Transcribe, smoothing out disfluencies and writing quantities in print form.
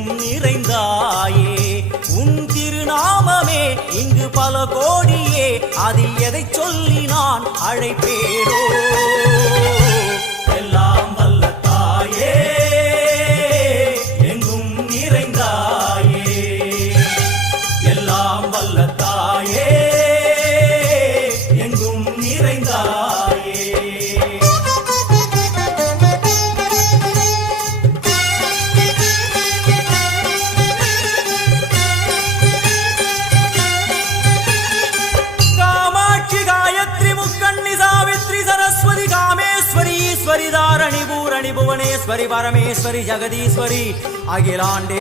எங்கும் நிறைந்தாயே உன் திருநாமமே இங்கு பல கோடியே அதில் எதை சொல்லி நான் அழைப்பேனோ எல்லாம் வல்ல தாயே எங்கும் நிறைந்தாயே எல்லாம் வல்ல தாயே எங்கும் நிறைந்தாயே ईश्वरी धारणी भुवनेश्वरी परमेश्वरी जगदीश्वरी अखिलांडे